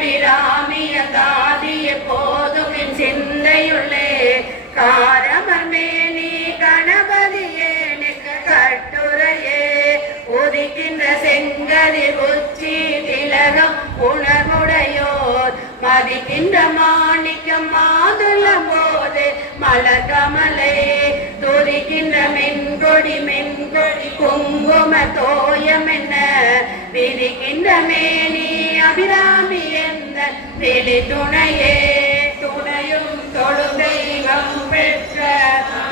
அபிராமிய தாதிய போதும் என் சிந்தையுள்ளே காரமர்மேனி கணபதியே கட்டுரையே உதிக்கின்ற செங்கதிர் உச்சி திலகம் உணர்வுடையோர் மதிக்கின்ற மாணிக்கம் மாதுளம் போது மலர்கமலை துதிக்கின்ற மென்கொடி குங்கும தோயம் என்ன விதிக்கின்ற மேனி அபிராமி என்ற வெளி துணையே துணையும் தொழுதெய்வம் பெற்ற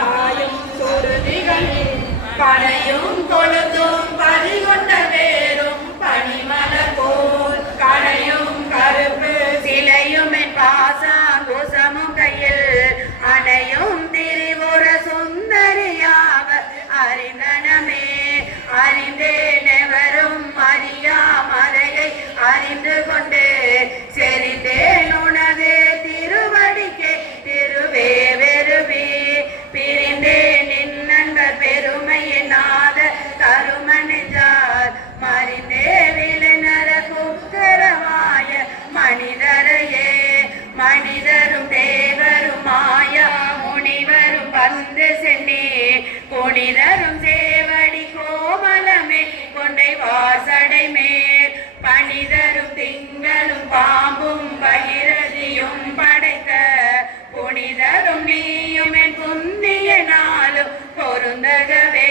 தாயும் சுருதிகளில் பனையும் கொழுதும் பறிகொண்ட வேறும் பனிமலர் போல் கனையும் கருப்பு சிலையும் என் பாசாங்குசமும் கையில் அணையும் திரிபுர சுந்தரியாக அறிந்தனமே அறிந்தேனெவரும் அறியா மறையை அறிந்து கொண்டு செறிந்தேன் உனது திருவடிக்கே திருவே வெறுவே பிரிந்தேன் என் நண்பர் பெருமையினாத கருமணிஜார் மறிந்தே விளைநர குக்கரமாய மனிதரையே மனிதரும் தேவருமாய முனிவரும் பந்து சென்னே புனிதரும் சேவடி கோமலமே கொண்டை வாசடை மேல் பனிதரும் திங்களும் பாம்பும் பகிரதியும் படைத்த புனிதரும் நீயும் என் புந்திய நாளும் பொருந்தகவே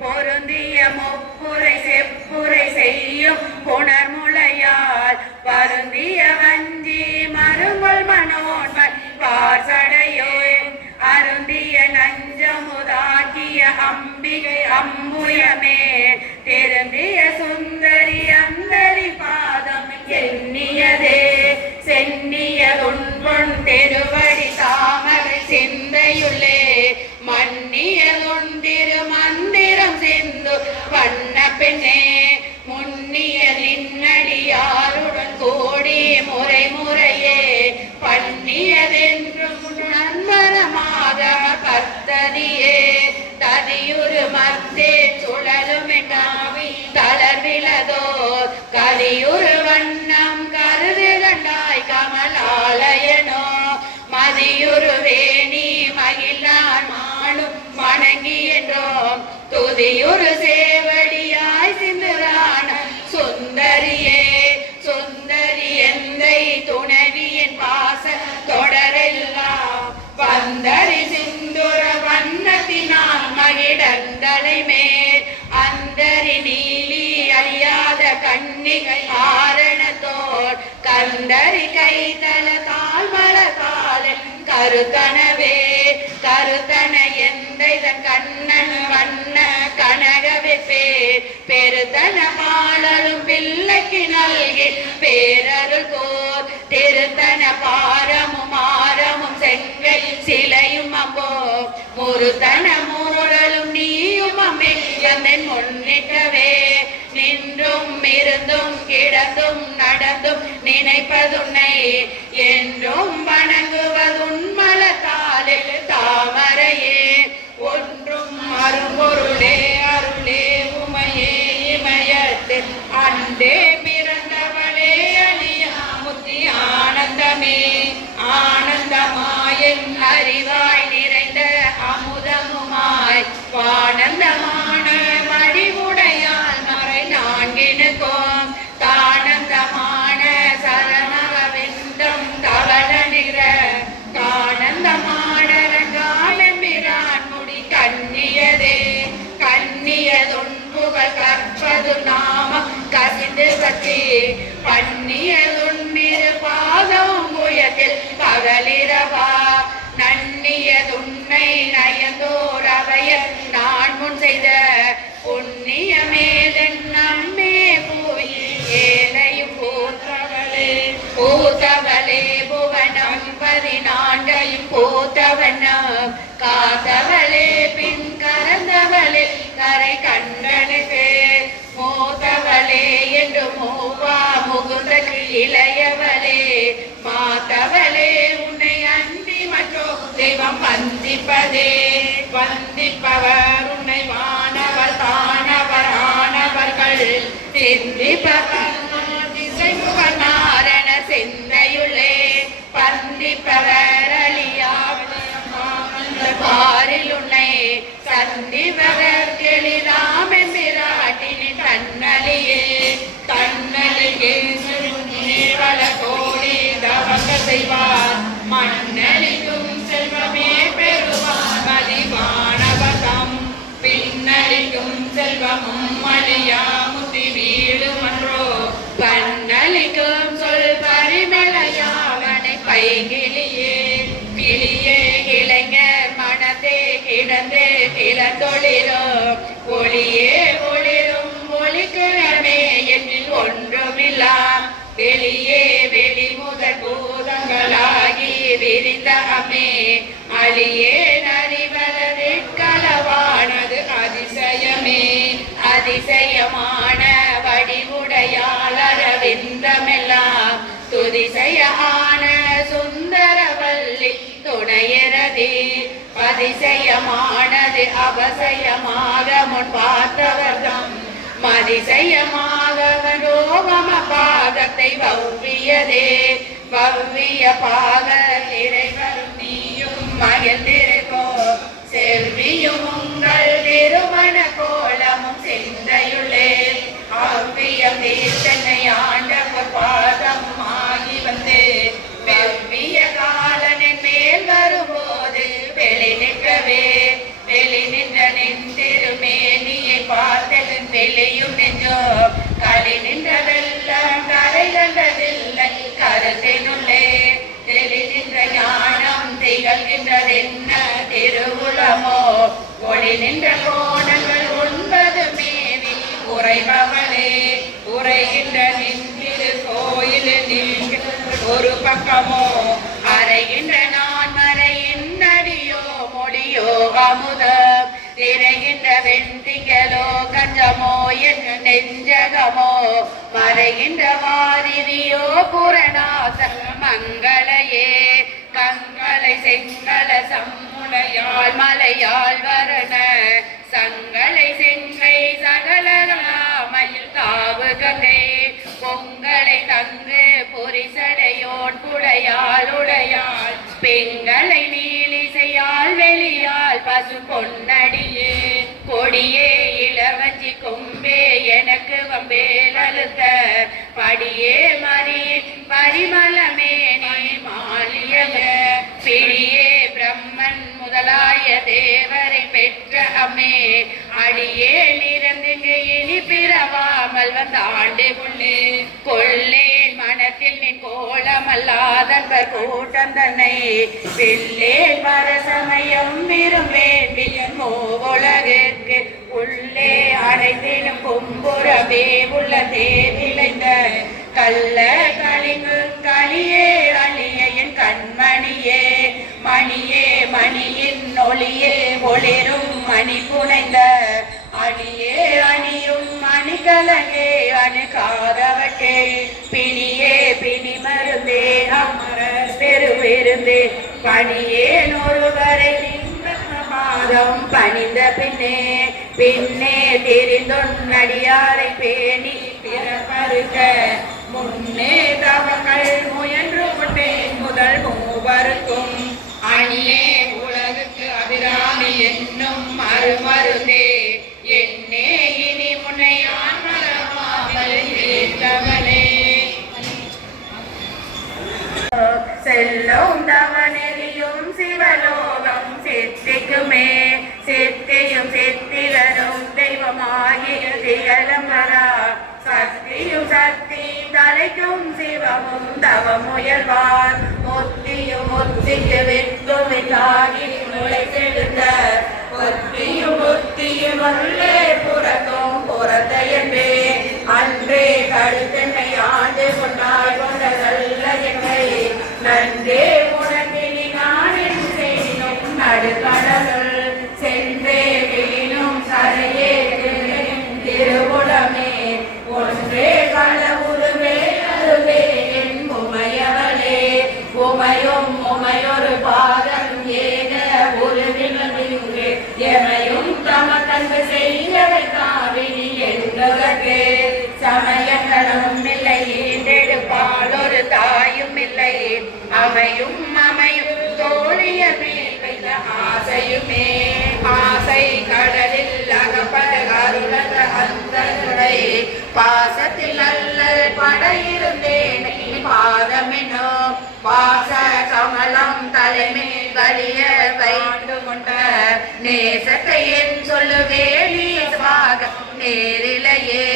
பொருந்திய முப்புரை செப்புரை செய்யும் புனர்முளையால் வருந்திய வஞ்சி மருங்கொள் மனோன்மன் வாசடையோ அருந்திய நஞ்சமுதாக்கிய அம்பிகை அம்புயமே திருந்திய சுந்தரி அந்தரி பாதம் எண்ணியதே சென்னிய துன்பொன் தெருவடி தாமரை சிந்தையுள்ளே மன்னியதொன்றிரு மந்திரம் சிந்து வண்ண பெண்ணே முன்னிய நின்னடியாருடன் கூடி முறை முறையே பண்ணியதென்றும் நன்மரமாத பத்ததியே ததியுரு மத்தே சுழலும் என்னாவி தளர்விலதோ கலியுரு வண்ணம் கருது கண்டாய் கமலாலயனோ மதியுரு வேணி மகிழான் மானும் வணங்கி என்றோம் துதியுரு சேவடியாய் சிந்துரான சுந்தரியே சுந்தரி எந்தை துணவியின் பாச தொடரெல்லாம் வந்தரி சிந்துர வண்ணத்தினால் மகிடங்களை மேல் அந்தரி நீலி அறியாத கண்ணிகை ஆரணத்தோர் கந்தரி கைதல தாழ்மல காலன் கருத்தனவே கருத்தன எந்தை தன் கண்ணன் வண்ண கனகவே பேர் பெருத்தன பாடலும் பிள்ளைக்கு நல்கி பேரருள் கோர் திருத்தன பாரமும் ஆரமும் செங்கை சிலையும் அம்போ முருத்தன மூடலும் நீயும் அம்மே எந்தன் முன்னிட்டவே நின்றும் இருந்தும் கிடந்தும் நடந்தும் நினைப்பதுன்னை என்றும் வணங்குவதுன்மலத்தாலே தாமரையே ஒன்றும் அரும்பொருளே அருளே உமையே இமயத்து அண்டே பிறந்தவளே அழியா முத்தி ஆனந்தமே ஆனந்தமாயின் அறிவாய் நிறைந்த அமுதமுமாய் வானந்தமான மடிவுடையால் மறை நான்கினுக்கும் தானந்தமான சரணவெந்தம் தவள நிற கானந்தமான ரங்காலம்பிரான் முடி கண்ணியதே கண்ணியதுன்புகள் கற்பது நாம கசிந்து சக்தி பண்ணியதுன்னிரு பாதம் புயத்தில் பகலிரவா நன்னியதுன்னை நயந்தோர் அவைய நான் முன் செய்த புண்ணியமேதன் நம்மே போய் ஏழையும் போற்றவளே போத்தவளே புவனம் 14 போத்தவனம் காத்தவளே பின் கறந்தவளே கரை கண்டனுக்கு மோதவளே என்று மூவா முகுந்தக்கு இளையவளே மாத்தவளே உன்னை அன்றி மற்றோ தெய்வம் வந்திப்பதே வந்திப்பவர் உன்னை வானவர் தானவர் ஆனவர்கள் சிந்திப்பவர் திசைமுகநாரண பாரில் உன்னை சந்திவதற்கெளிதாம் எம்பிராட்டினி தன்னலியே தன்னலியே பல கோடி தவங்க செய்வார் மன்னலிக்கும் செல்வமே பெறுவார் மதிவானவதம் பின்னலிக்கும் செல்வமும் மணியா முத்தி வீடு மன்றோ பன்னலிக்கும் சொல் பரிமளையாவனை பைகிளியே கிளியே இளைஞர் மனதே கிடந்து கிளந்தொழிலோ ஒளியே ஒளிரும் ஒளிக்கிழமே என்னில் ஒன்றுமில்லா வெளியே வெளி முதல் பூதங்களாகி விரிந்த அம்மே அழியே நறிவலது களவானது அதிசயமே அதிசயமான வடிவுடையாளரவிந்தமெல்லாம் துதிசையான சுந்தரவல்லி துணையரதே அதிசயமானது அவசயமாக முன் பார்த்தவர்தம் மதிசயமாகவன் ரோமம பாகத்தை வவ்வியதே வவ்விய பாக இறைவரும் நீயும் மகிழ்ந்திருக்கோ செல்வியும் உங்கள் திருமண கோலமும் சிந்தையுள்ளே அவ்வியம் தீர்த்தனை ஆண்டவர் பாதமும் ஆகி வந்து வெவ்விய காலனின் மேல் வரும்போது வெளி நிற்கவே வெளி நின்ற நின் திருமேனியை பார்த்ததன் வெளியும் நெஞ்சோ களி நின்றதெல்லாம் கரை கண்டதில்லை கருத்தினுள்ளே தெளி நின்ற ஞானம் திகழ்கின்றதென்ன திருவுலமோ ஒளி நின்ற கோணங்கள் 9 மேவி உரைபவளே உரைகின்ற நின் திரு கோயிலில் ஒரு பக்கமோ அறைகின்ற நான் மறையின் நடியோ மொழியோ அமுதம் திரைகின்ற வெண்திகளோ கஞ்சமோ என் நெஞ்சகமோ மறைகின்ற வாரிதியோ புரணாச மங்களையே கங்களை செங்கல சம்முளையால் மலையால் வரண சங்களை செங்கை சகலராமையில் காவு கங்கை பொங்கலை தங்கு பொரிசடையோன் புடையால் உடையாள் பெண்களை நீலிசையால் வெளியால் பசு பொன்னடியே கொடியே இளவஞ்சி கொம்பே எனக்கு வம்பேல் அழுத்த படியே மறியின் பரிமளமே நீ மாலியக பிடியே பிரம்மன் முதலாய தேவரை பெற்ற அம்மே அடியே நிறந்துங்கு இனி பிறவாமல் வந்த ஆண்டு கொள்ளே கொள்ளேன் மனத்தில் நின் கோலமல்லாதன்பர் கூட்டம் தன்னை வெள்ளேன் பரசமயம் விரும்பேன் வியன் மூவுலகிற்கு உள்ளே அனைத்திலும் கும்புறவே உள்ள தேவிளைந்த கல்ல கலிங்கு களியே அழிய என் கண்மணியே மணியே மணியின் ஒளியே ஒளிரும் மணி புனைந்த அணியே அணியும் மணிகலங்கே அணுகாதவட்டே பிணியே பிணி மருந்தே அமரர் பெருவிருந்தே பணியே ஒருவரை பாதம் பணிந்த பின்னே பின்னே தெரிந்தொன்னடியாரை பேணி பிறப்பருக்க முன்னே தவங்கள் முயன்று கொண்டேன் முதல் மூவருக்கும் அணியே உலகுக்கு அபிராமி என்னும் மறுமருந்தே என்னே இனி முன்னை ஆன்மரமாமல் ஏற்றவனே செல்லும் தவனெறியும் சிவலோகம் சித்திக்குமே சித்தியும் சித்திகரும் தெய்வமாகிய திகழம்பரா சக்தியும் சக்தி தலைக்கும் சிவமும் தவமுயல்வார் முத்தியும் முத்திக்கு வித்துமில்லாகி நுழைத்தெழுந்த புத்தியும் புத்தியும் உள்ளே புறத்தும் புறத்தையன்றே அன்றே கழுத்தென்னை ஆண்டு கொண்டாய் கொண்டதல்ல என்னை நன்றே உனக்கினி நான் என் செய்யும் நடுக்கடலுள் சென்றே வீணும் கரையே திருவுளமே ஒன்றே களவுருவே அதுவே என் உமையவளே உமையும் உமையொரு பாதம் ஏக உருவினே எமையும் தமக்கன்பு செய்யவை காவினி என்பதற்கு சமயங்களும் இல்லை ஈண்டெடுப்பால் ஒரு தாயும் இல்லை அமையும் அமையும் தோழிய மேல் வைத்த ஆசையுமே ஆசை கடலில் அகப்பட அருளற்ற அந்தரை பாசத்தில் நல்ல படையிருந்தேன் பாதமெனோ பாச கமலம் தலைமை வலிய வைத்து கொண்ட நேசத்தை என் சொல்லுவேலி சுவாக நேரிலையே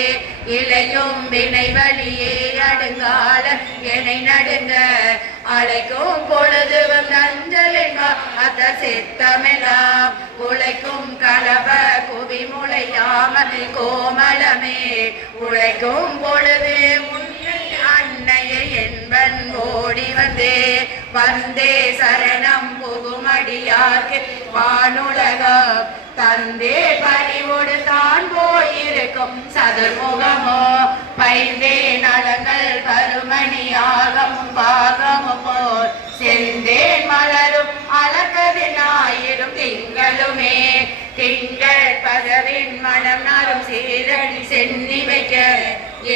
இளையும் வினை வழியே அடுங்கால என்னை நடுங்க அழைக்கும் பொழுது நஞ்சலின் அத சித்தமெல்லாம் உழைக்கும் கலவ குவி முளையாம கோமலமே உழைக்கும் பொழுது அன்னையை என்பன் ஓடி வந்தே சரணம் புகுமடியார்க்கு வானுலகம் தந்தே பறிவோடு தான் போயிருக்கும் சதுர்முகமோ பைந்தே நலங்கள் கருமணியாகமும் பாகமும் போர் செந்தேன் மலரும் அலக்கதினாயிரும் திங்களுமே திங்கள் பதவின் மனம் நாரும் சீரடி சென்னி வைக்க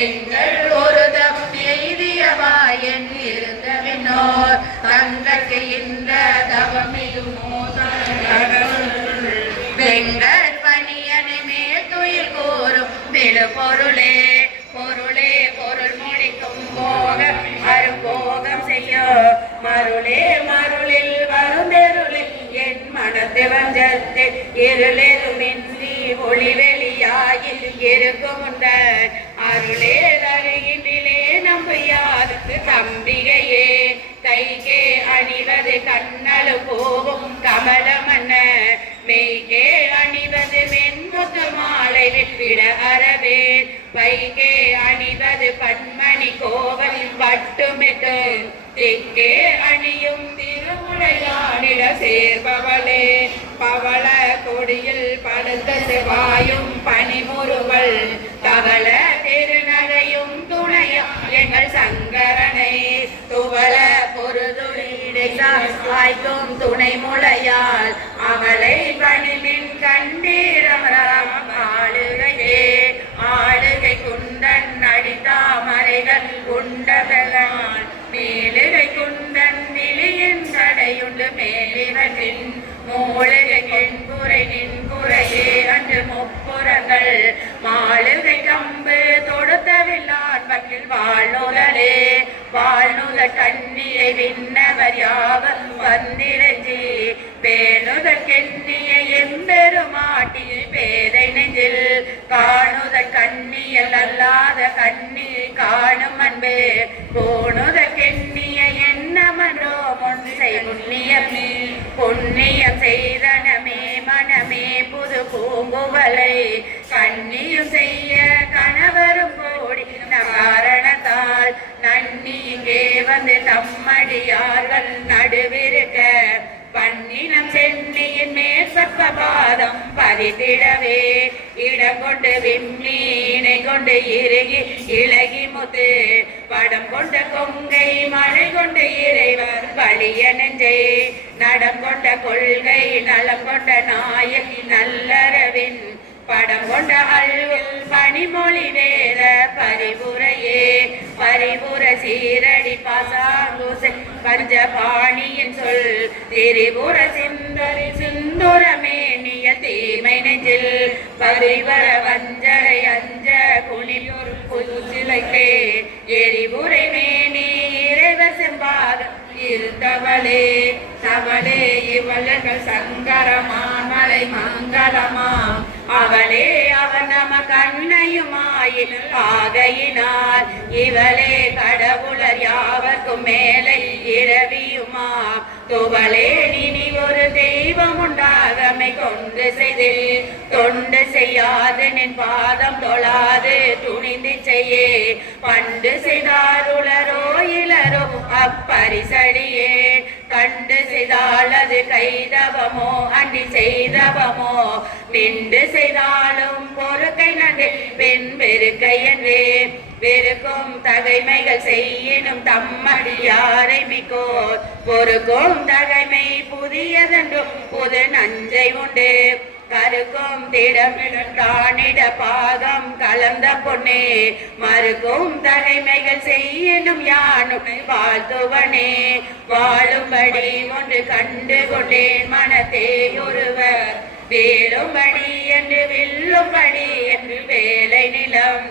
எங்கள் ஒரு தம் எய்தியவாயன் இருந்தவினோர் தங்கக்கு இந்த தவமிலுமோ வெங்கட் பணியனை மேல் துயில் கூறும் விழு பொருளே பொருளே பொருள் முடிக்கும் போக அரும்போகம் செய்ய மருளே மருளில் வருந்தெருளில் என் மனத்து வஞ்சத்தை இருளெருமின்றி ஒளி வெளியாயில் இருக்கும் உண்ட அருளே தருகின்றிலே நம்பியாருக்கு தம்பிகையே கைகே அணிவது கண்ணலு போகும் கமலமன்ன மெய்கே அணிவது மென்முத்து மாலை விட அறவே வைகே அணிவது பன்மணி கோவல் பட்டுமிட்டு திக்கே அணியும் திருமுறையானிட சேர்பவளே பவள கொடியில் படுத்த செவாயும் பனிமுறுவல் தவள திருநகையும் துணையும் எங்கள் சங்கரனை துவள பொருதுளிடை சாய்க்கும் துணை முளையால் அவளை பணிமின் கண்டீரமராம் ஆளுகையே ஆளுகை குண்டன் அடித்தாமரைகள் குண்டதனால் மேலுகை குண்டன் விழியின் தடையுண்டு மேலிவற்றின் மூழுகை கெண்புரை நின்புரையே அன்று முப்புறங்கள் மாளுகை கம்பு தொடுத்தவில்லார் பற்றில் வாழ்நுதலே வாழ்நுத கண்ணியை விண்ணவர் யாவர் வந்திரஞ்சி பேணுத கெண்ணிய எம்பெருமாட்டில் பேதை நெஞ்சில் காணுத கண்ணியல் அல்லாத கண்ணி காணும் அன்பே போணுத கெண்ணிய என்னமன்றோ முன்சை புண்ணியமே புண்ணியம் செய்தனமே மனமே புது பூங்குவலை கண்ணியும் செய்ய கணவரும் கோடி காரணத்தால் நன்னி இங்கே வந்து தம்மடியார்கள் நடுவிருக்க பன்னினம் சென்னியின் மேற்பக்க பாதம் பதித்திடவே இடம் கொண்டு விம்மி இணை கொண்டு இறுகி இலகி முத்து படம் கொண்ட கொங்கை மழை கொண்டு இறைவர் வலிய நெஞ்சை நடம் கொண்ட கொள்கை நலம் கொண்ட நாயகி நல்லறவின் படம் கொண்ட அல்வில் பனிமொழி வேத பரிபுரையே பரிபுர சீரடி பாசாங்குசை பஞ்சபாணியின் சொல் திரிபுர சிந்தரி சிந்துரமேனிய தீமை நெஞ்சில் பரிவர வஞ்சரை அஞ்ச குளிர் புதுச்சிலைக்கே எரிபுரை மேனி இறைவ செம்பாக இருந்தவளே தவளே இவளர்கள் சங்கரமான் மலை மங்களமாம் அவளே அவன் நம கண்ணையுமாயின் ஆகையினால் இவளே கடவுளர் யாவர்க்கும் மேலே இரவியுமா துவளே நினி ஒரு தெய்வம் உண்டாகமை கொண்டு செய்து தொண்டு செய்யாது நின் பாதம் தொழாது துணிந்து செய்யே பண்டு செய்தாருளரோ இளரோ அப்பரிசடியே கண்டு செய்தால் அது கைதவமோ அண்டி செய்தவமோ மிண்டு செய்தாலும் பொறுக்கை நன்றே பெண் பெருக்கை என்றே வெறுக்கும் தகைமைகள் செய்யினும் தம்மடியாரை மிக்கோர் பொறுக்கும் தகைமை புதியதென்றும் புது நஞ்சை உண்டு கருக்கும் திடமிடானிட பாகம் கலந்த பொன்னே மறுக்கும் தலைமைகள் செய்யணும் யானும் வாழ்த்துவனே வாழும்படி ஒன்று கண்டு கொண்டேன் மனத்தே ஒருவர் வேலும்படி என்று வில்லும்படி என்று வேலை நிலம்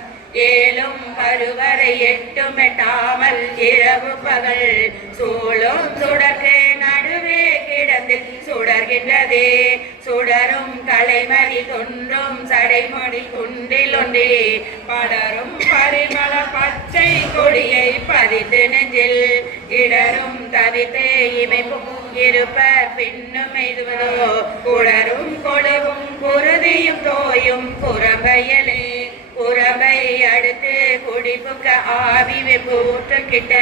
ஏலும் கருவறை எட்டும் எட்டாமல் இரவு பகல் சூழும் சுடர்க்கு நடுவே கிடந்து சுடர்கின்றதே சுடரும் கலைமறி தொன்றும் சடைமொழி குண்டில் ஒன்றே படரும் பரிமள பச்சை கொடியை பதித்து நெஞ்சில் இடரும் தவித்தே இமைப்பும் இருப்பர் பின்னும் எய்துவதோ குடரும் கொழுவும் குருதியும் தோயும் குரம்பையலே குரம்பை அடுத்து குடிப்புக்க ஆவி வெப்பூற்று கிட்ட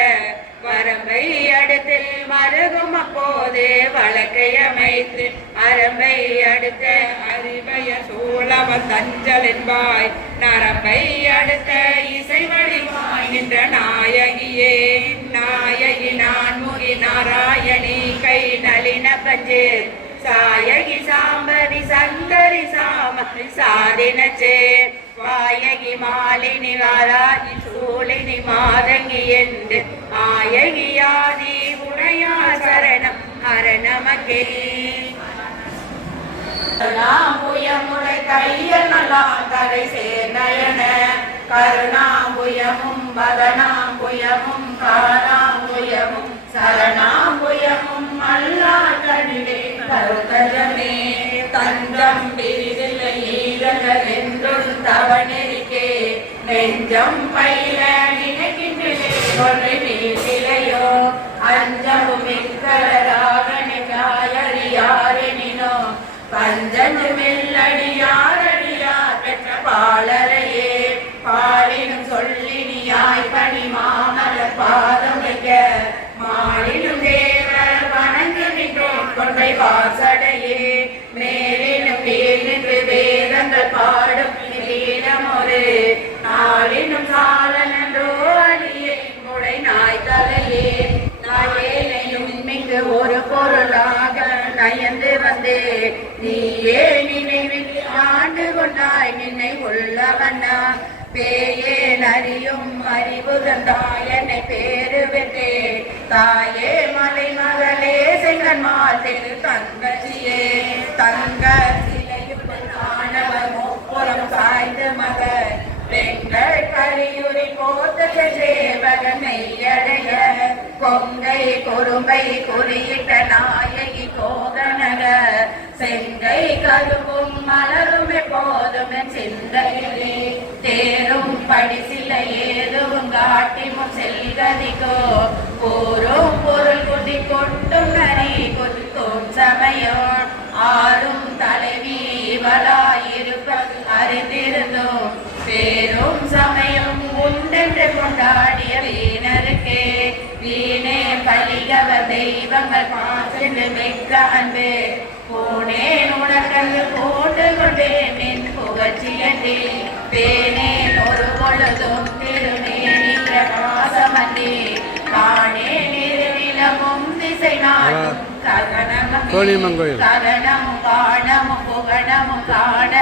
வரம்பை அடுத்தில் மருகும் அப்போது வழக்கை அமைத்து அரம்பை அடுத்த அறிவைய சூழவ தஞ்சல் என்பாய் நரம்பை அடுத்த இசை வடிவாய் நின்ற நாயகியே நாயகி நான்முகி நாராயணி கை நளின பஞ்சு சாயகி சாம்பவி சங்கரி சாமி சாதினச்சே வாயகி மாலினி வாராகி சூழினி மாதங்கி என்று ஆயகியாதி உடையா சரணம் அரணமக்கே கருணாம்புயமுடை கையில் நல்லாம் கரை சேர்நயன கருணாம்புயமும் பதனாம்புயமும் காராம்புயமும் சரணாம்புயமும் அல்லாட்டடிலே கருத்தஜமே தஞ்சம் பிரிதில்லை ஈரகென்றும் தவநெறிக்கே நெஞ்சம் பயில நினைக்கின்றே ஒன்றை வீட்டிலையோ அஞ்சமும் மிக்கலராகணியாயறியாரெனினோ பஞ்சஞ்சுமில்லடியாரடியார் பெற்ற பாலரையே பாலினும் சொல்லினியாய் பணி மாமலர் பாதம் வைக்க மாலினும் தேவர் வணங்குகின்றோம் கொன்றை வாசடையே மேலினும் மேல் நின்று வேதங்கள் பாடும் நீளம் ஒரு நாளினும் சால நன்றோ அடியே முளை நாய் தலையே நாயேனையும் மிகு ஒரு பொருளாக நயந்து வந்தே நீயே நினைவில் ஆண்டு கொண்டாய் நின்னை உள்ளவண்ணா பேயே நரியும் அறிவு தந்தாய் என்னை பேரு பெற்றே தாயே மலை மகளே செங்கன்மால் தெரு தங்கச்சியே தங்க சிலையும் ஆனவர் முப்புறம் சாய்ந்து மகர் பெண்கள் கரியுரி போத்த சேவகன் மெய்யடைய கொங்கை குறும்பை குறியிட்ட நாயகி கோதனக செங்கை கருவும் மலரும் எப்போதும் சிந்தையிலே தேரும் படிசில ஏதுவும் காட்டிமும் செல்கதிகோ போரும் பொருள் குடி கொட்டும் நரி கொட்டும் சமயம் ஆறும் தலைவி இவளாயிருப்ப அறிந்திருந்தோம் பேரும் சமயம் உண்டென்று கொண்டாடிய வீணருக்கே வீணே பலிகவ தெய்வங்கள் பாசென்று மிக்க அன்பு போனேன் உனக்கங்கு போட்டு கொண்டேன் என் புகழ்ச்சியன்றி பேனேன் ஒரு பொழுதும் திருநேனின்ற பாசமன்றி காணேன் நிலமும் திசை நாடும் கரணமும் காணமும் புகழமும் காண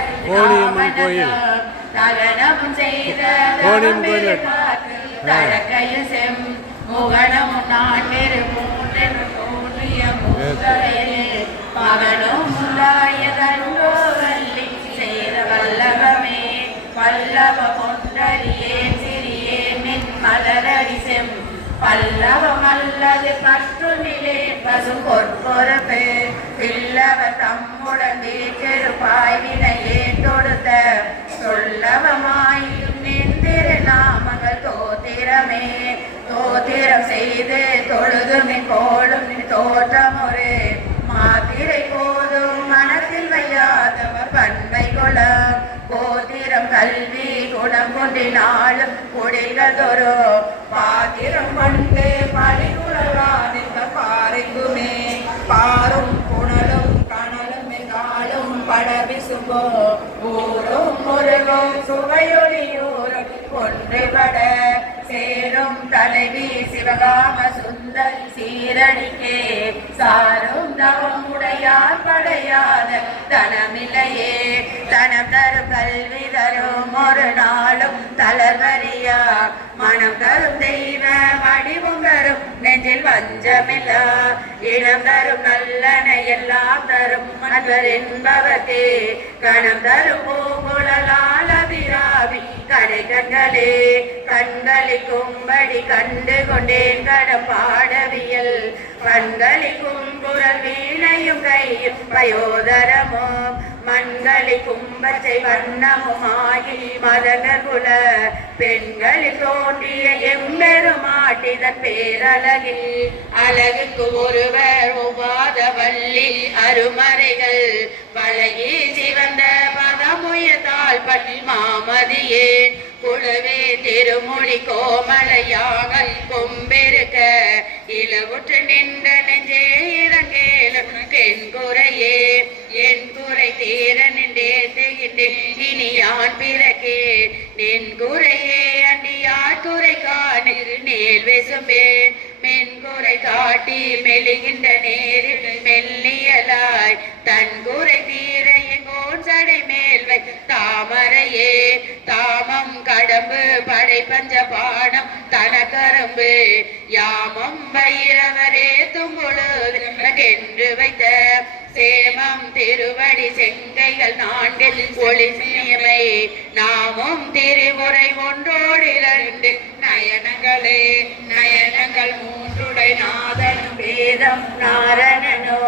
கரணமும் செய்த தரக்கையும் செம் முகணமும் நான் பெரு மூன்றென்று தோன்றிய மூகரையே மகனும் முந்தாயதன்றோ வள்ளி செய்த வல்லவமே பல்லவ கொன்றறியேன் சிறியேன் நின் மலரடி செம் பல்லவம் அல்லது கற்றுநிலே பசு பொற்பொறுப்பு பில்லவ தம்முடன் வீட்டிருப்பாய் வினையே தொடுத்த சொல்லவமாயும் நின்றிரு நாமங்கள் தோத்திரமே தோத்திரம் செய்து தொழுதுமின் போலும் தோற்றமொரு மாத்திரை போதும் மனத்தில் வையாதவர் பண்பை கொள கோத்திரம் கல்வி குணம் கொண்டினாலும் குடிகளதொரு பாத்திரம் கொண்டு பழிகுழலாதிக்க பாருங்குமே பாரும் புனலும் கணலும் காலும் படபிசும்போ ஊரும் முருகும் சுவையொலியூரும் ஒன்றுபட சேரும் தலைவி சிவகாம சுந்தரி சீரடிக்கே சாரும் தவம் உடையார் படையாத தனமில்லையே தனம் தரும் கல்வி தரும் ஒரு நாளும் தளர்வரியா மனம் தரும் தெய்வ வடிவும் தரும் நெஞ்சில் வஞ்சமில்லா இனம் தரும் நல்லன எல்லாம் தரும் அன்பர் என்பவர்க்கே கணம் தரும் பூங்குழலால் அபிராமி கடை கண்களே கண்களிக்கும்படி கண்டு கொண்டேன் கடம் பாடவியல் கண்களிக்கும் குரல் வீணையும் கையும் பயோதரமும் மண்களிக்கும் பச்சை வண்ணமுமாகி மதனர் குல பெண்களில் தோன்றிய எம்பெருமாட்டிதன் பேரழகில் அழகுக்கு ஒருவர் ஒவ்வாத வள்ளி அருமறைகள் பழகி சிவந்த பதமுயத்தால் பற்றி மாமதியே குழுவே திருமொழி கோமலையாக கொம்பெருக்க இளவுற்று நின்ற நெஞ்சே இறங்கேலும் என் குறையே என் குறை தீர நின்றேத்துகின்றேன் இனி யான் பிறக்கே நின் குறையே அண்டியார் குறை காணிரு நேர் வெசும்பேன் மென் குறை காட்டி மெலிகின்ற நேரில் மெல்லியலாய் தன் குறை தீர எங்கோன் சடை மேல் வை தாமரையே தாமம் கடம்பு படை பஞ்ச பானம் தனக்கரும்பு யாமம் வைரவரே தும்பொழுது வைத்த சேமம் திருவடி செங்கைகள் நான்கில் ஒளிசியமை நாமும் திருமுறை ஒன்றோடு இரண்டு நயனங்களே நயனங்கள் மூன்றுடை நாதனும் வேதம் நாரணனோ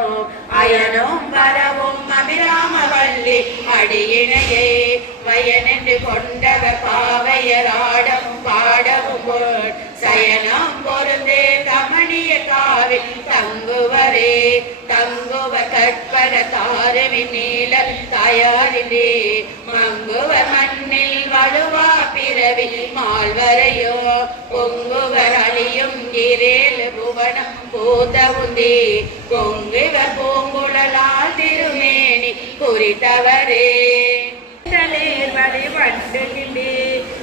அயனும் வரவும் அபிராமவல்லி அடியினையே வயனென்று கொண்டவர் பாவையராடவும் பாடவும் போல் சயனம் பொருந்தே தமணிய காவில் தங்குவரே தங்குவர் கற்பர தாருவின் நீல தயாரிலே மங்குவர் மண்ணில் வலுவா பிறவி மால்வரையோ பொங்குவர் அழியும் இரேலு புவனம் பூதவுந்தி பொங்குவர் பூங்குழலால் திருமேனி குறித்தவரே வழிபட்டுகின்றே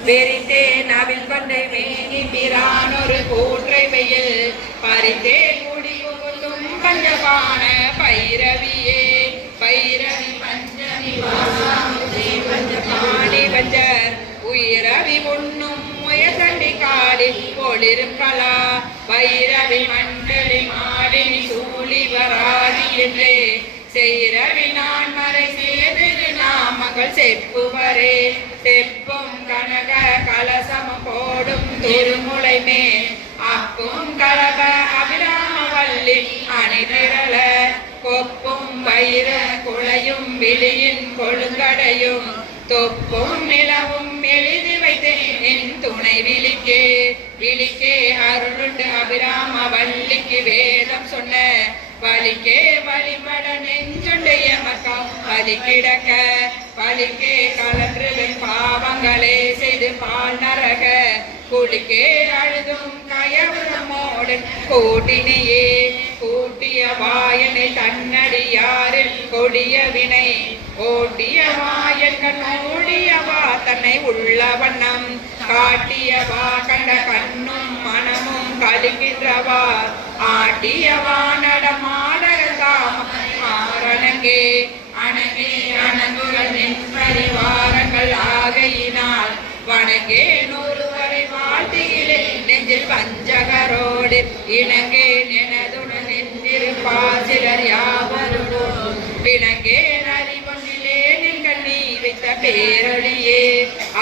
வெறித்தேன் அவில் கொண்டை மேனி பிரான் ஒரு கூற்றை வெயில் பறித்தேன் முடி புகுந்தும் பஞ்சபான பைரவியே பைரவி பஞ்சமி பஞ்சபாணி பஞ்சர் உயிரவி உண்ணும் முயசண்டி காலில் ஒளிருக்கலா வைரவி மண்டலி மாடினி சூழி வராதி என்றே செய்ரவி நான் மறை சேதிரு நாமங்கள் செப்புவரே செப்பும் கனக கலசம் போடும் திருமுலை மேல் அப்பும் கலப அபிராமவல்லி அணிதிரள கொப்பும் வைர குளையும் விழியின் கொழுங்கடையும் தொப்பும் நிலவும் எழுதி வைத்தேன் என் துணை விழிக்கே விழிக்கே அருளுண்டு அபிராமவல்லிக்கு வேதம் சொன்ன வலிக்கே வழிபட நெஞ்சுடைய மக்கள் வலி கிடக்க வலிக்கே கலன்று பாவங்களே செய்து பால் நரக குளிக்கே அழுதும் கயவுரமோடு கூட்டினையே கூட்டிய வாயனை தன்னடியாரில் கொடிய வினை ஓட்டிய வாயன் கண் ஓடியவா தன்னை உள்ள வண்ணம் காட்டியவா கண்ட கண்ணும் மனமும் கலிக்கின்றவா ஆட்டியவா நடமாடகாம் ஆரணங்கே அணங்கே அணங்குகள் நின் பரிவாரங்கள் ஆகையினால் வணங்கே நூறுவரை வாழ்த்தியிலே நெஞ்சில் பஞ்சகரோடு இணங்கே எனதுடன் நின்றிருப்பார் சிலர் யாவருடோ பிணங்கே நரிவொன்றிலே நீங்கள் நீ வைத்த பேரொழியே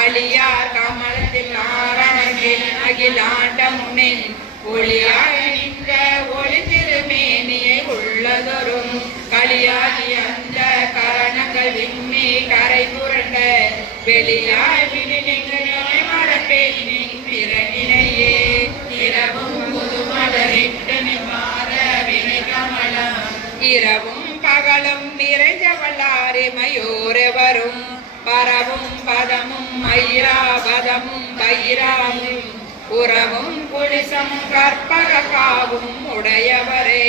அழியார் கமலத்தில் நாரணங்கே அகிலாண்டமுனின் ஒளியாய் நின்ற ஒளி திருமேனியை உள்ளதொரும் களியாகி அந்த கரணங்கள் விம்மி கரை புரண்ட வெளியாய் விழிகளை மறப்பேன் பிறகினையே இரவும் புதுமலரிட்டு நிவார வினை கமலம் இரவும் பகலும் நிறைஞ்சவள்ளாரே மயோரவரும் பரவும் பதமும் ஐராபதமும் பைராமும் உறவும் குளிசமும் கற்பக காவும் உடையவரே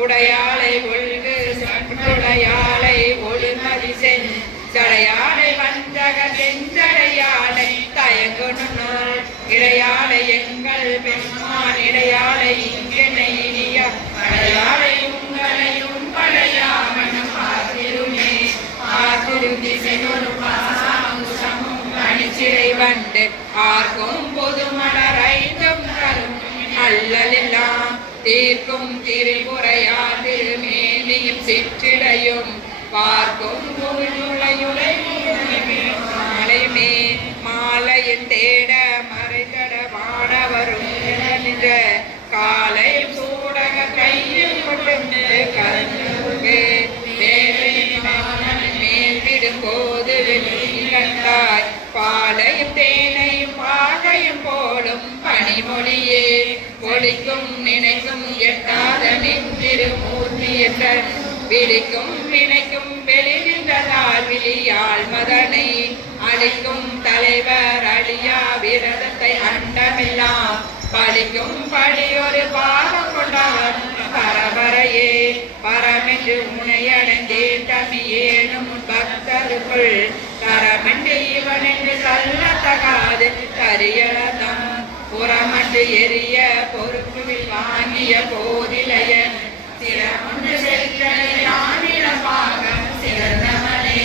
உடையாளை ஒழுகு சற்றுடையாளை ஒளிமதி செஞ்சடையாளை வஞ்சக செஞ்சடையாளை தயங்குனால் இடையாளை எங்கள் பெண்மான் இடையாளை இங்கனை இனிய அடையாளை உங்களையும் படையாமனும் பார்த்திருமே வண்டு ஆர்க்கும் பொதுமலரைந்தும் தரும் அல்லலெல்லாம் தீர்க்கும் திரிபுரையார் திருமேனியும் சிற்றிடையும் பார்க்கும் மாலையுமே மாலையின் தேட மறைதட வாடவரும் நின்ற காலை சூடக கையில் கொண்டு கலந்து மேல்விடும் போது கண்டாய் பாலையும் தேனையும் பாகையும் போலும் பனிமொழியே ஒளிக்கும் நினைக்கும் எட்டாத நின்றிருமூர்த்தி என்ற விழிக்கும் வினைக்கும் வெளிகின்றதால் விழியால் மதனை அழிக்கும் தலைவர் அழியா விரதத்தை அண்டமெல்லாம் பழிக்கும் படி ஒரு பாகம் கொண்டார் பரபரையே பரமென்று உனையடைந்தேன் தமியேனும் பக்தருக்குள் தரமென்று இவன் என்று சொல்லத்தகாது கரியளதம் புறமன்று எரிய பொறுப்புவில் வாங்கிய போதிலையன் சிறமொன்று செல்லிடமாக சிறந்தவனே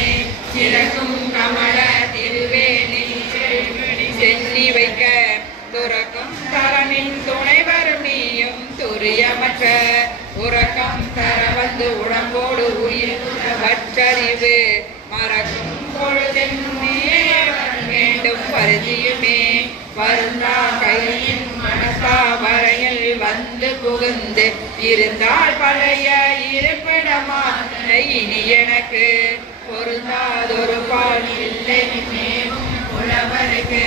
சிறக்கும் கமல திருவே சென்னி வைக்க துறக்கும் தரனின் துணைவரும் நீயும் துரியமற்ற உறக்கம் தர வந்து உடம்போடு உயிர் வற்றறிவு மறக்கும் பொழுதின் வேண்டும் பருதியுமே வருந்தா கையின் மனசா வரையில் வந்து புகுந்து இருந்தால் பழைய இருப்பிடமா இனி எனக்கு பொருந்தாதொரு பால் இல்லை மேலும் உழவருக்கு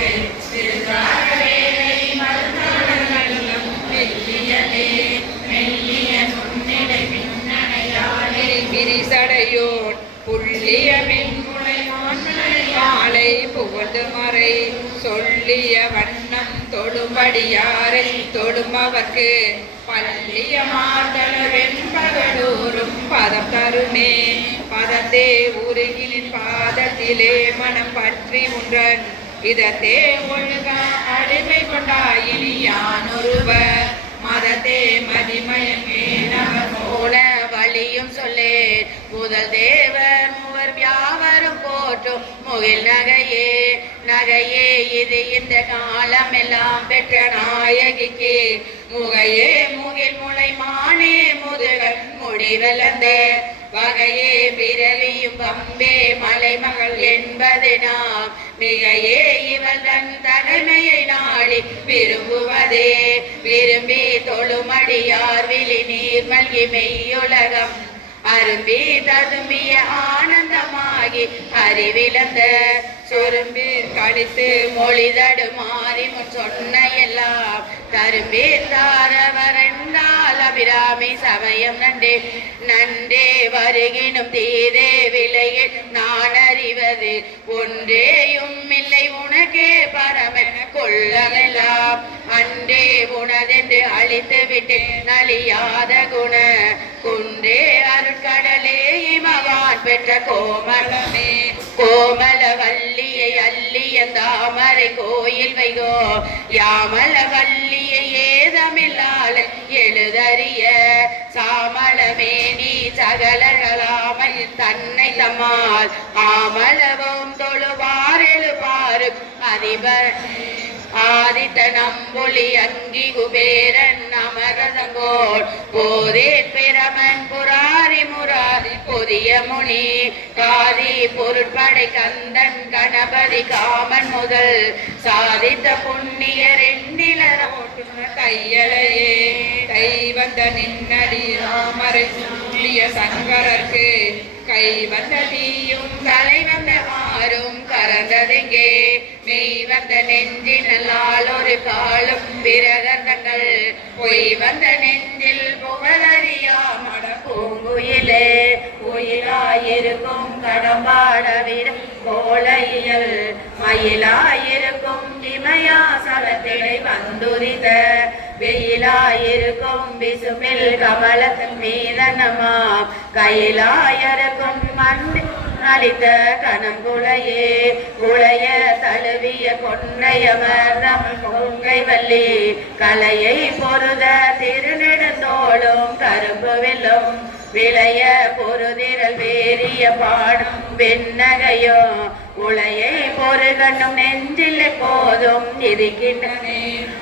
விரிசடையோன் புள்ளிய மின்முனையோன் மாலை புகழ்ந்து மறை சொல்லிய வண்ணம் தொடும்படியாரை தொடுமவர்க்கு பள்ளிய மாதள வெண்பகலூரும் பதம் தருமே பதத்தே உருகினின் பாதத்திலே மனம் பற்றி உன்றன் இதத்தே ஒழுகா அடிமை கொண்டாயினி யானொருவர் மதத்தே மதிமயமே நவர் போல வழியும் சொல்லேன் முதல் தேவர் மூவர் வியாவரும் போற்றும் முகில் நகையே நகையே இது இந்த காலம் எல்லாம் பெற்ற நாயகிக்கு முகையே முகில் முளை மானே முதுகல் முடிவலந்தே வகையே பிறவியும் பம்பே மலைமகள் என்பது நாம் மிகையே இவள் தன் தகைமையை நாடி விரும்புவதே விரும்பி தொழுமடியார் விழி நீர் மல்கி மெய்யுலகம் அரும்பி ததும்பிய ஆனந்தமாகி அறிவிழந்த சொரும்பி கழித்து மொழிதடு மாறி முன் சொன்ன எல்லாம் தரும்பி தாரவரண்டால் அபிராமி சமயம் நன்றே நன்றே வருகினும் தீரே விலையில் நான் அறிவது ஒன்றேயும் இல்லை உனக்கே பரமன் கொள்ளமெல்லாம் அன்றே உனதென்று அழித்து விட்டு நலியாத குண குன்றே அருட்கடலே இமவான் பெற்ற கோமலமே கோமல வல்லியை அள்ளிய தாமரை கோயில் வைகோ யாமல வல்லியை ஏதமில்லால எழுதறிய சாமலமே நீ சகலகலாமல் தன்னை தம்மால் ஆமலவும் தொழுவார் எழுபாரு அதிபர் ஆதித்த நம்பொலி அங்கி குபேரன் அமரதங்கோள் போதே பிரமன் புராரி முராரி புதிய முனி காதி பொருட்படை கந்தன் கணபதி காமன் முதல் சாதித்த புண்ணியர் கையலையே கை வந்த நின்னடி ராமரை சொல்லிய சங்கரர்க்கு கை வந்த தீயும் தலை வந்த மாறும் கறந்ததெங்கே மெய் வந்த நெஞ்சினால் ஒரு காலும் பிரகங்கள் பொய் வந்த நெஞ்சில் புகழறியாமட பூங்குயிலே உயிலாயிருக்கும் கடம்பாடவிட கோளையல் மயிலாயிருக்கும் இமயாசலத்திடை வந்துரித வெயிலாயிருக்கும் விசுமில் கமலத்தின் மீதனமாம் கையிலாயிருக்கும் மண்டி அளித்த கணம் குளையே குளைய தழுவிய கொன்றையமர்தம் கொங்கை வள்ளி கலையை பொருத திருநெடுந்தோளும் கரும்பு வெல்லும் விளைய பொருதிரல் வேறிய பாடும் வெண்ணகையோ உளையை பொறுகண்ணும் நெஞ்சில் எப்போதும் இருக்கின்றனே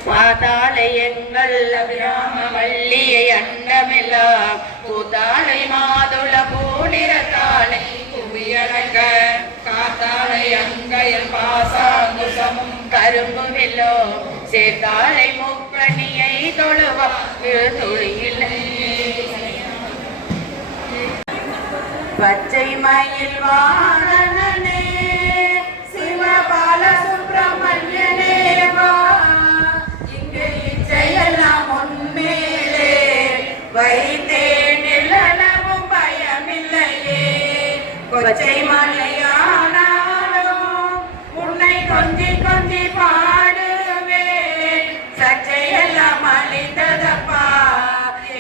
வாதாளை எங்கள் அபிராம வள்ளியை அண்டமெல்லாம் பூத்தாளை மாதுள பூநிறத்தாளை குவியலங்க காத்தாளை அங்கையல் பாசாங்குசமும் கரும்பு வெல்லோ சேர்த்தாளை முக்கணியை தொழுவா துளியில்லை பச்சை மயில் வாரணனே சிவபால சுப்பிரமணியனே வா இங்கு இச்சையெல்லாம் உன்மேலே வைத்தேன் எல்லளவும் பயமில்லையே கொச்சை மலையானாலும் உன்னை கொஞ்சி கொஞ்சி பாடுவேன் சச்சையெல்லாம் அழிந்ததப்பா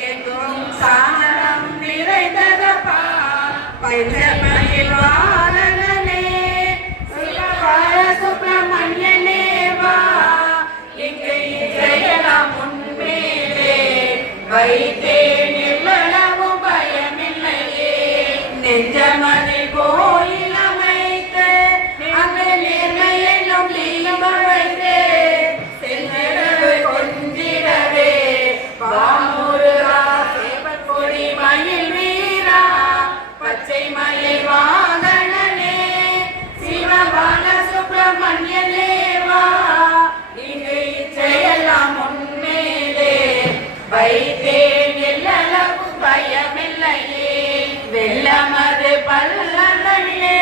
எங்கும் சாமரம் நிறைந்ததப்பா பஞ்சமயில் வாரணனே சிவபால சுப்பிரமணியனே வா இங்கு இச்சையெல்லாம் உன்மேலே வைத்தேன் எவ்வளவும் பயமில்லையே நெஞ்சமதில் கோயில் அமைத்து அங்கு நேர்மையிலும் தீபம் வைத்து சென்றிடவே கொஞ்சிடவே வாமுருகா சேவல் கொடி மயில் வீரா பச்சை மயில் வாகனனே சிவபால சுப்பிரமணியனே வா இங்கு இச்சையெல்லாம் உன்மேலே வைத்தேன் எல்லளவும் பயமில்லையே வெள்ளமது பல்லலே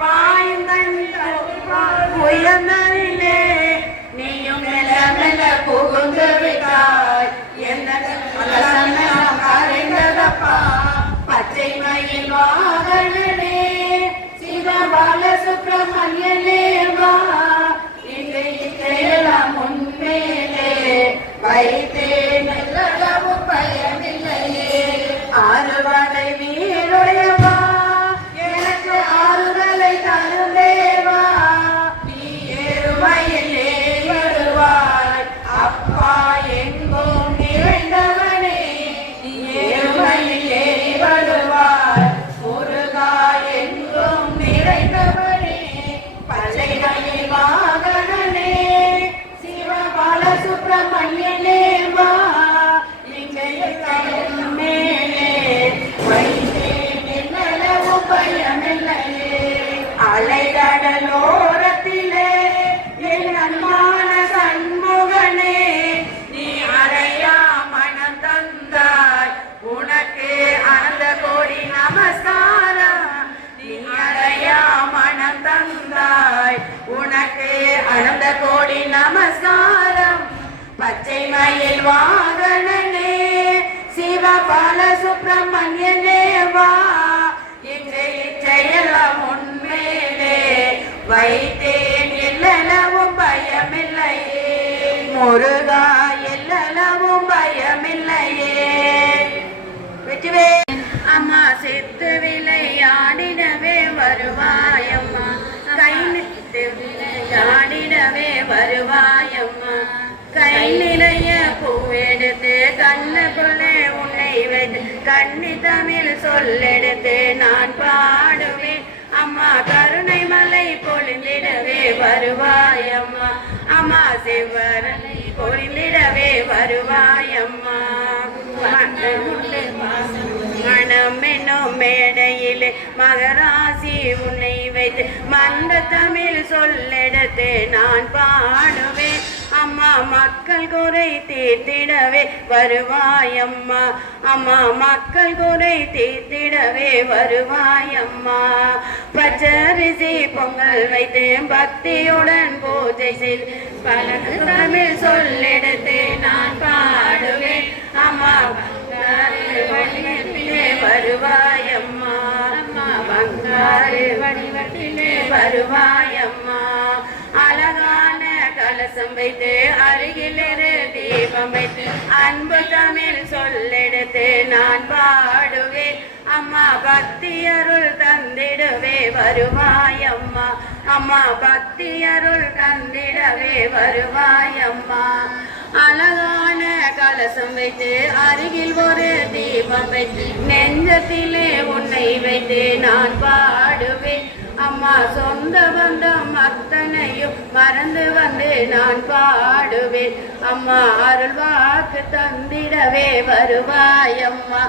பாய்ந்தே நீயும் மெல்ல மெல்ல புகுந்து விட்டாய் என்ன கரைந்ததப்பா பச்சை மயில் வாகனனே சிவபால சுப்பிரமணியனே வா இங்கு இச்சையெல்லாம் உன்மேலே வைத்தேன் எல்லளவும் பயமில்லையே ஆறுவடை வீருடையவா எனக்கு ஆறுதலை தருந்தேவா நீ ஏறுமையிலே வருவாய் அப்பா எங்கும் நிறைந்தவனே நீ ஏறுமையிலே வருவாய் முருகா எங்கும் நிறைந்தவனே பச்சை மயில் வாகனனே சிவபால சுப்பிரமணியனே வா இங்கு மேலே வைத்தேன் எல்லளவும் பயமில்லையே அலைகடலோரத்திலே என் அன்பான சண்முகனே நீ அறையா மனம் தந்தாய் உனக்கு அனந்த கோடி நமஸ்காரம் நீ அறையா மனம் தந்தாய் உனக்கு அனந்த கோடி நமஸ்காரம் பச்சை மயில் வாகனனே சிவபால சுப்பிரமணியனே வா இங்கு இச்சையெல்லாம் உன்மேலே வைத்தேன் எல்லளவும் பயமில்லையே முருகா எல்லளவும் பயமில்லையே வெற்றிவே அம்மா செத்து விளையாடினவே வருவாயம்மா கை நிட்டு விளையாடினவே வருவாயம்மா கை நிறைய பூவெடுத்து கண்ணுக்குள்ளே உன்னை வைத்து கண்ணி தமிழ் சொல்லெடுத்து நான் பாடுவேன் அம்மா கருணை மலை பொழிந்திடவே வருவாயம்மா அம்மா செவ்வரலை பொழிந்திடவே வருவாயம்மா மனம் என்னும் மேடையிலே மகராசி உன்னை வைத்து மந்த தமிழ் சொல்லெடுத்து நான் பாடுவேன் அம்மா மக்கள் குறை தீர்த்திடவே வருவாயம்மா அம்மா மக்கள் குறை தீர்த்திடவே வருவாயம்மா பச்சரிசி பொங்கல் வைத்து பக்தியுடன் பூஜை செய்து பல தமிழ் சொல்லெடுத்து நான் பாடுவேன் அம்மா வடிவத்திலே வருவாயம்மா அம்மா பங்காரு வடிவத்திலே வருவாயம்மா அழகான கலசம் வைத்து அருகில் தீபம் வைத்து அன்பு தமிழ் சொல்லெடுத்து நான் பாடுவேன் அம்மா பக்தி அருள் தந்திடவே வருவாயம்மா அம்மா பக்தி அருள் தந்திடவே வருவாயம்மா அழகான கலசம் வைத்து அருகில் ஒரு தீபம் வைத்து நெஞ்சத்திலே உன்னை வைத்து நான் பாடுவேன் அம்மா சொந்த பந்தம் அத்தனையும் மறந்து வந்து நான் பாடுவேன். அம்மா அருள் வாக்கு தந்திடவே வருவாய் அம்மா.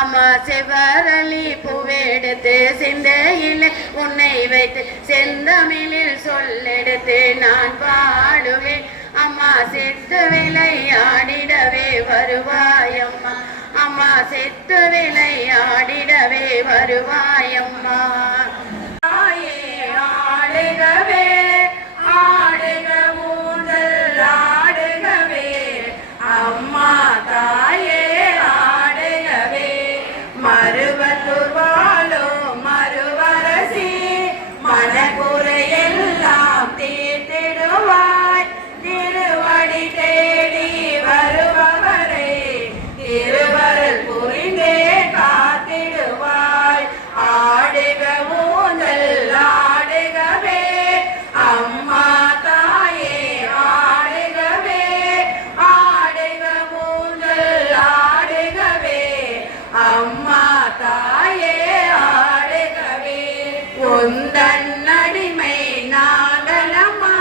அம்மா செவ்வரளி பூவெடுத்து சிந்தையில் உன்னை வைத்து செந்தமிழில் சொல்லெடுத்து நான் பாடுவேன். அம்மா செத்து விளையாடிடவே வருவாய் அம்மா. அம்மா செத்து விளையாடிடவே வருவாய் அம்மா. ஆடுகவே ஆடுக ஊஞ்சல் ஆடுகவே அம்மா தாயே ஆடுகவே. மறுவத்தூர் வாழும் மறுவரசி மனக்குறையெல்லாம் தீர்த்திடுவாய். திருவடி தேடி வருபவரை திருவருள் புரிந்தே காத்திடுவாய். ஆடுக ஊஞ்சல் ஆடுகவே அம்மா தாயே ஆடுகவே. ஆடுக ஊஞ்சல் ஆடுகவே அம்மா தாயே ஆடுகவே. உந்தன் அடிமை நாகலம்மா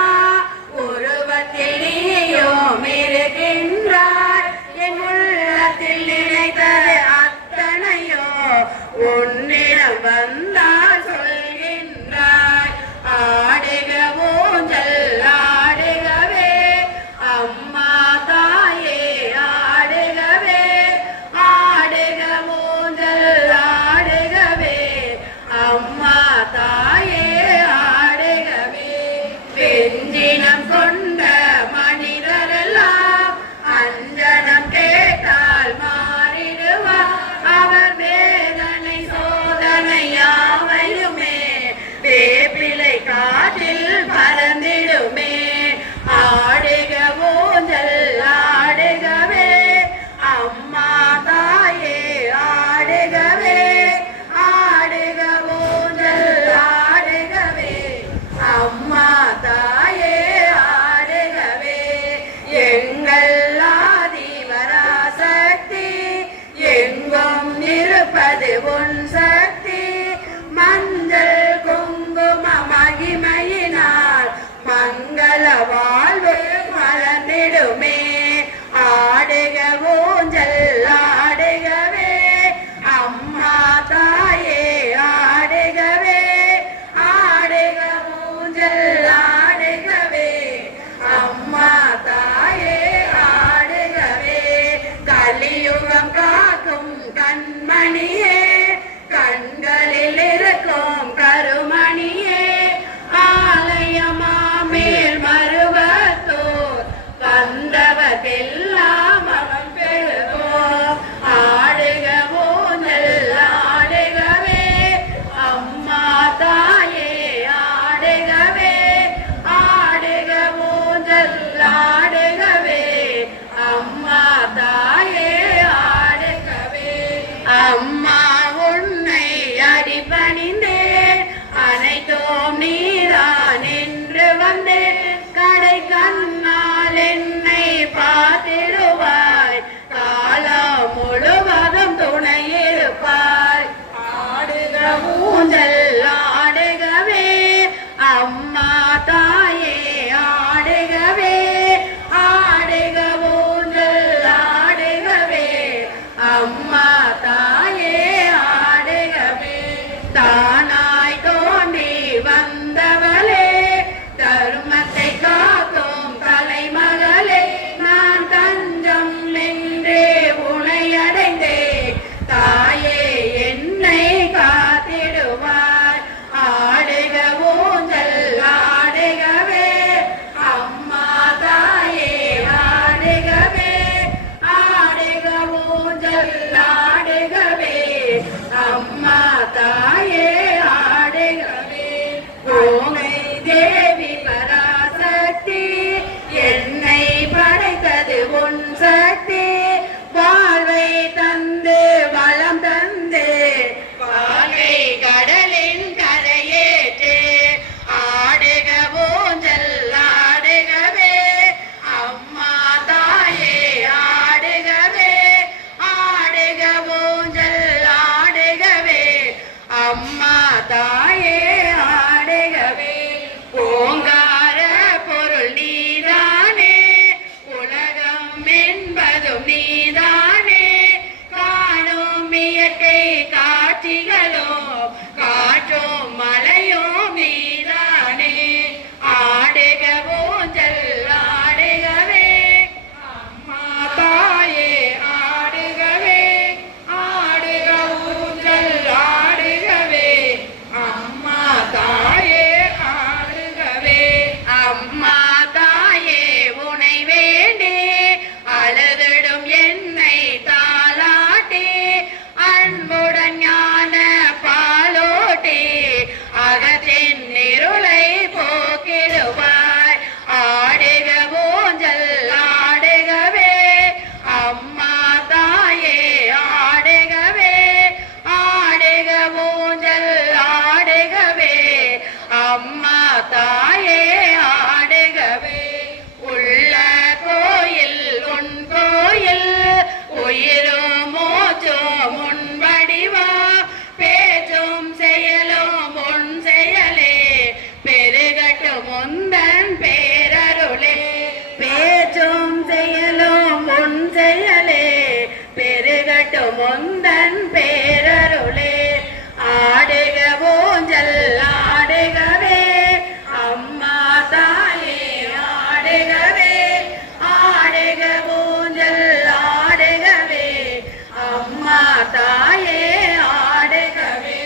உருவத்தில் நீயும் இருக்கின்றாய். என் உள்ளத்தில் நினைத்தது அத்தனையோ உன்னிடம் வந்தால் சொல்கின்றாய். ஆடுக ஊஞ்சல் ஆடுகவே அம்மா தாயே ஆடுகவே. ஆடுக ஊஞ்சல் ஆடுகவே அம்மா தாயே ஆடுகவே. வெஞ்சினம் கொண்ட மனிதரெல்லாம் அஞ்சனம் கேட்டால் மாறிடுவார். அவர் வேதனை சோதனை யாவையுமே வேப்பிலை காற்றில் பறந்திடுமே. ஆடுக ஊஞ்சல் ஆடுகவே அம்மா தாயே ஆடுகவே. ஆடுக ஊஞ்சல் ஆடுகவே அம்மா தாயே ஆடுகவே. எங்கள் ஆதிவராசக்தி எங்கும் இருப்பது உன் சக்தி. மஞ்சள் குங்கும மகிமையினால் மங்கள வாழ்வு மலர்ந்திடுமே. ஆடுக ஊஞ்சல் ஆடுகவே அம்மா தாயே ஆடுகவே. ஆடுக ஊஞ்சல் ஆடுகவே அம்மா தாயே ஆடுகவே. கலியுகம் காக்கும் கண்மணியே கண்களில் இருக்கும் கருமணியே ஆலயமாமேல் மருவத்தோர் வந்தவர்க்கெல்லாம் அவன் பெறுவோம். ஆடுக ஊஞ்சல் ஆடுகவே அம்மா தாயே ஆடுகவே. ஆடுக ஊஞ்சல் ஆடுகவே அம்மா தாயே ஆடுகவே. அம்மா உன்னை அடிபணிந்தேன் அனைத்தோம் நீதான் என்று வந்தேன். கடை கண்ணால் என்னை பார்த்து பேச்சும் செயலும் உன் செயலே பெருகட்டும் முந்தன் பேரருளே ஆடுக ஊஞ்சல் ஆடுகவே அம்மா தாயே ஆடுகவே ஆடுக ஊஞ்சல் ஆடுகவே அம்மா தாயே ஆடுகவே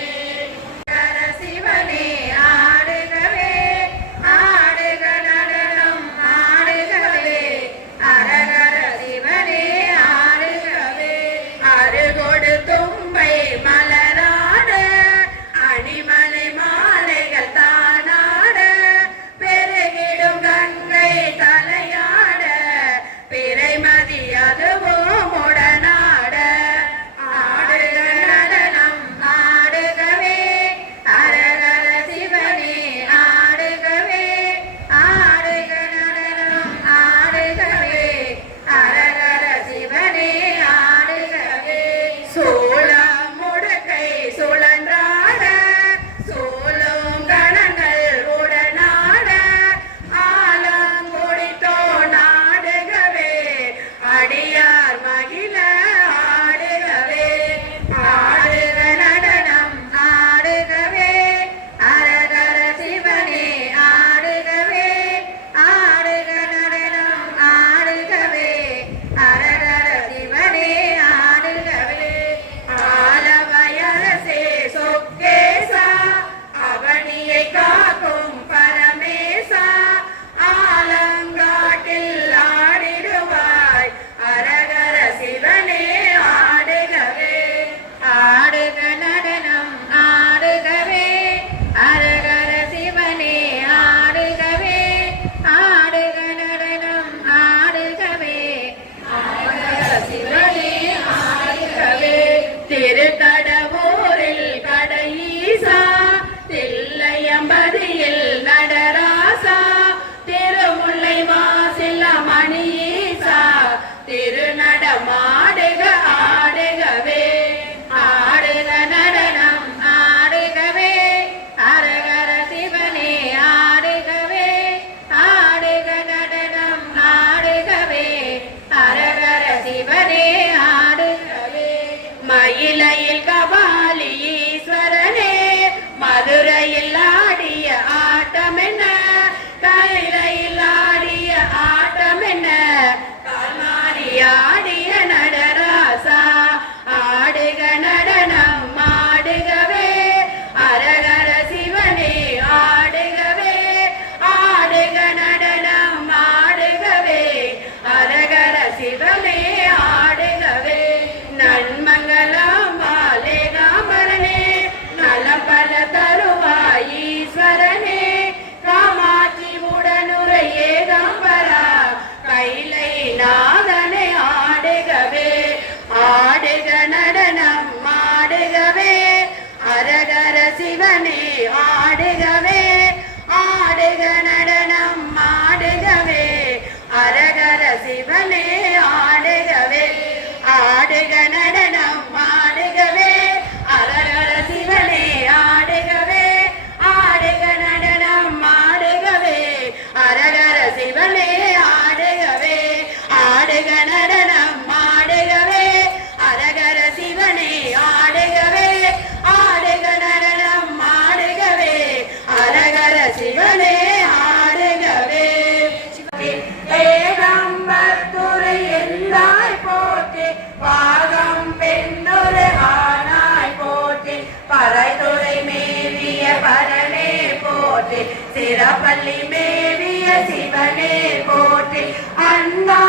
சிவனே ஆடுகவே ஆடுக நடனம் ஆடுகவே அரகர சிவனே ஆடுகவே அருகொடு தும்பை மலராட அணிமலை மாலைகள் தானாட பெருகிடும் கங்கை தலையாட பிறைமதி அதுவும் உடனாட ஆடுக நடனம் ஆடுகவே அரகர சிவனே ஆடுகவே ஆடுக நடனம் ஆடுகவே அரகர சிவனே ஆடுகவே சூளம் முடுக்கை சுழன்றாட சூழும் கணங்கள் உடனாட ஆலங்குடித்தோன் ஆடுகவே அடியார் மகிழ ஆடுகவே ஆடுக நடனம் ஆடுகவே அரகர சிவனே ஆடுகவே ஆடுக நடனம் ஆடுகவே அரகர சிவனே ஆடுகவே ஆலவயரசே சொக்கேசா அவனியை காக்கும் பரமேசா ஆலங்காட்டில் ஆடிடுவாய் அரகர சிவனே ஆடுகவே ஆடுக நடனம் ஆடுகவே அரகர சிவனே ஆடுகவே ஆடுக நடனம் ஆடுகவே அரகர சிவனே ஆடுகவே திருக்கடவூரில் கடையீசா தில்லையம்பதியில் நடராசா திருமுல்லை வாசில மணியீசா திருநடமாடுக ஆடுகவே ஆடுக நடனம் ஆடுகவே அரகர சிவனே ஆடுகவே ஆடுக நடனம் ஆடுகவே அரகர சிவனே ஆடுகவே மயிலையில் கபாலி ஈஸ்வரனே மதுரையில் ஆடிய ஆட்டம் என்ன கைலையில் ஆடிய ஆட்டம் என்ன கல்மாரி ஆடிய நடராசா ஆடுக நடனம் ஆடுகவே அரகர சிவனே ஆடுகவே ஆடுக நடனம் ஆடுகவே அரகர சிவனே ஆடுகவே நன்மங்கலம் மாலேகாம்பரனே நலம் பல தருவாய் ஈஸ்வரனே காமாட்சி உடனுரை ஏகாம்பரா கைலை நாதனை ஆடுகவே ஆடுக நடனம் ஆடுகவே அரகர சிவனே ஆடுகவே ஆடுக நடனம் ஆடுகவே அரகர சிவனே ஆடுகவே ஆடுக நடனம் ஆடுகவே அரகர சிவனே ஆடுகவே ஆடுக நடனம் ஆடுகவே அரகர சிவனே ஆடுகவே ஆடுக நடனம் ஆடுகவே அரகர சிவனே ஆடுகவே ஆடுக நடனம் ஆடுகவே அரகர சிவனே ஆடுகவே ஏகம்பத்துரை எந்தாய் போற்றி பாகம் பெண்ணுரை ஆனாய் போற்றி பறைதுரை மேவிய பரனே போற்றி சிறப்பள்ளி மேவிய சிவனே போற்றி அண்ணா